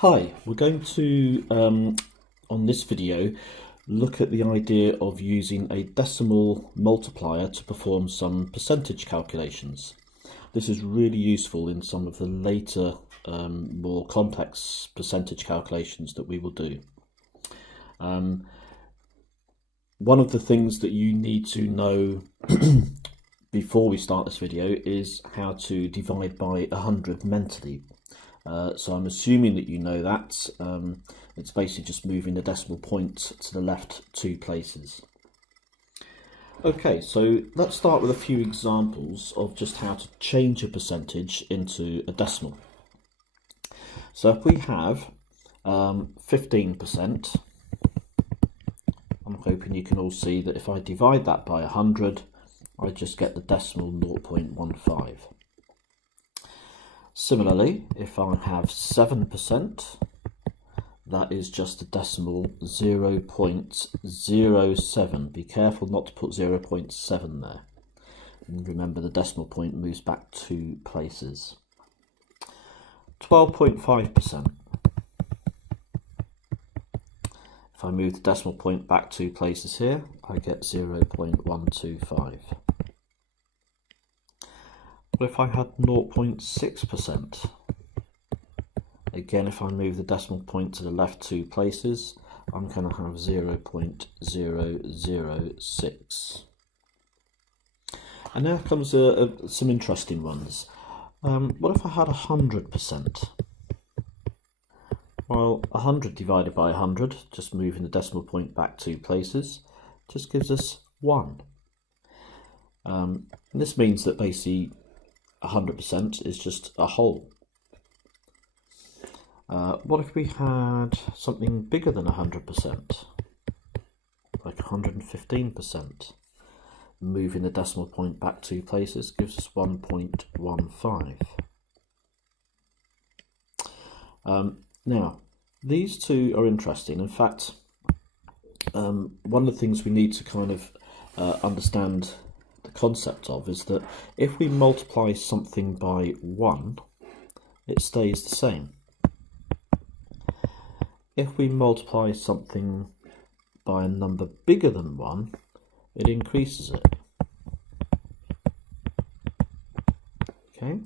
Hi, we're going to, on this video, look at the idea of using a decimal multiplier to perform some percentage calculations. This is really useful in some of the later, more complex percentage calculations that we will do. One of the things that you need to know before we start this video is how to divide by 100 mentally. So I'm assuming that you know that. It's basically just moving the decimal point to the left 2 places. Okay, so let's start with a few examples of just how to change a percentage into a decimal. So if we have 15%, I'm hoping you can all see that if I divide that by 100, I just get the decimal 0.15. Similarly, if I have 7%, that is just a decimal 0.07. Be careful not to put 0.7 there. And remember, the decimal point moves back 2 places. 12.5%. If I move the decimal point back 2 places here, I get 0.125. But if I had 0.6%, again, if I move the decimal point to the left 2 places, I'm going to have 0.006. And now comes some interesting ones. What if I had 100%? Well, 100 divided by 100, just moving the decimal point back 2 places, just gives us 1. And this means that basically 100% is just a whole. What if we had something bigger than 100%, like 115%? Moving the decimal point back 2 places gives us 1.15. Now, these two are interesting. In fact, one of the things we need to kind of understand the concept of is that if we multiply something by 1, it stays the same. If we multiply something by a number bigger than 1, it increases it. Okay.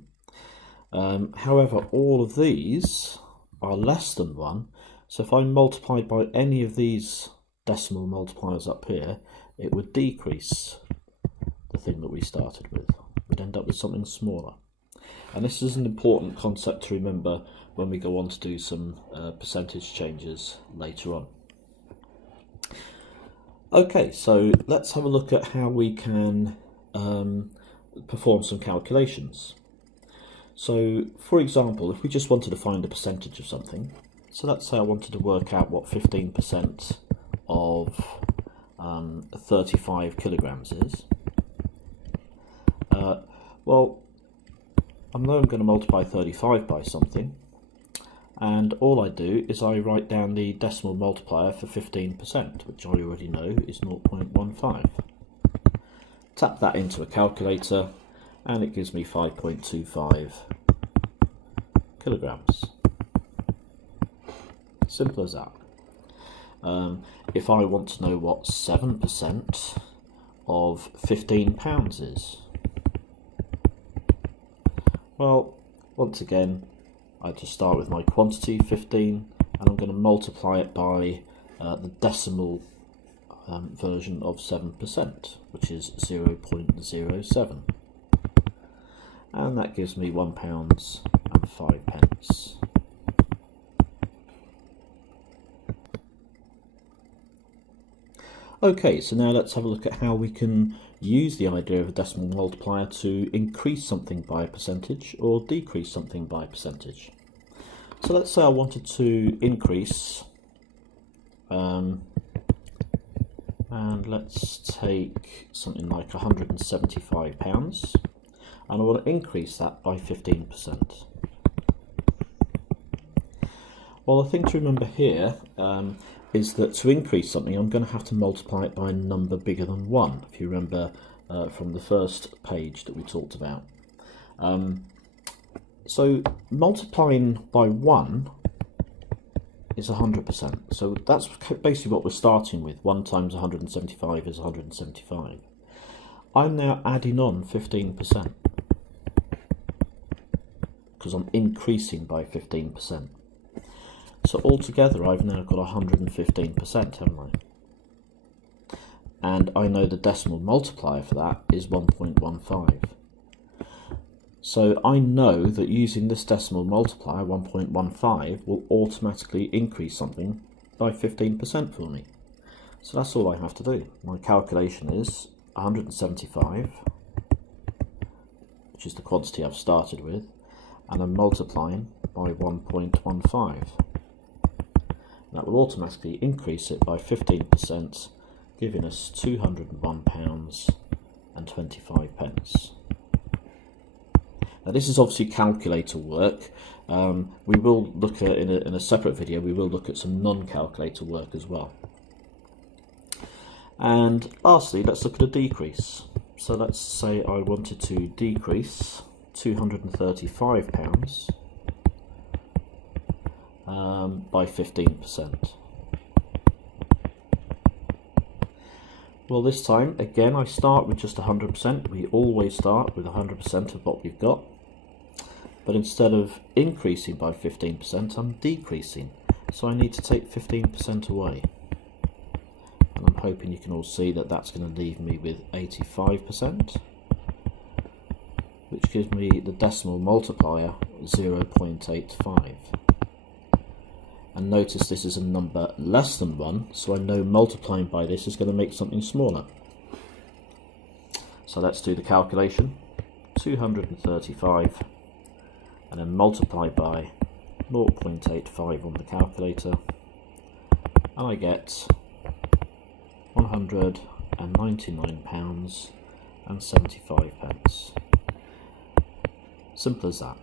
However, all of these are less than 1, so if I multiplied by any of these decimal multipliers up here, it would decrease the thing that we started with. We'd end up with something smaller. And this is an important concept to remember when we go on to do some percentage changes later on. Okay, so let's have a look at how we can perform some calculations. So, for example, if we just wanted to find a percentage of something, so let's say I wanted to work out what 15% of 35 kilograms is. Well, I know I'm going to multiply 35 by something, and all I do is I write down the decimal multiplier for 15%, which I already know is 0.15. Tap that into a calculator, and it gives me 5.25 kilograms. Simple as that. If I want to know what 7% of 15 pounds is, well, once again, I just start with my quantity, 15, and I'm going to multiply it by the decimal version of 7%, which is 0.07. And that gives me £1.05. Okay, so now let's have a look at how we can use the idea of a decimal multiplier to increase something by a percentage or decrease something by a percentage. So let's say I wanted to increase, and let's take something like £175, and I want to increase that by 15%. Well, the thing to remember here is that to increase something, I'm going to have to multiply it by a number bigger than 1, if you remember from the first page that we talked about. So multiplying by 1 is 100%. So that's basically what we're starting with. 1 times 175 is 175. I'm now adding on 15% because I'm increasing by 15%. So altogether I've now got 115%, haven't I? And I know the decimal multiplier for that is 1.15. So I know that using this decimal multiplier, 1.15, will automatically increase something by 15% for me. So that's all I have to do. My calculation is 175, which is the quantity I've started with, and I'm multiplying by 1.15. That will automatically increase it by 15%, giving us £201.25. Now this is obviously calculator work. We will look at, in a separate video, we will look at some non-calculator work as well. And lastly, let's look at a decrease. So let's say I wanted to decrease £235 by 15%. Well, this time, again, I start with just 100%. We always start with 100% of what we've got. But instead of increasing by 15%, I'm decreasing. So I need to take 15% away. And I'm hoping you can all see that that's going to leave me with 85%, which gives me the decimal multiplier 0.85. And notice this is a number less than 1, so I know multiplying by this is going to make something smaller. So let's do the calculation. 235, and then multiply by 0.85 on the calculator, and I get £199.75. Simple as that.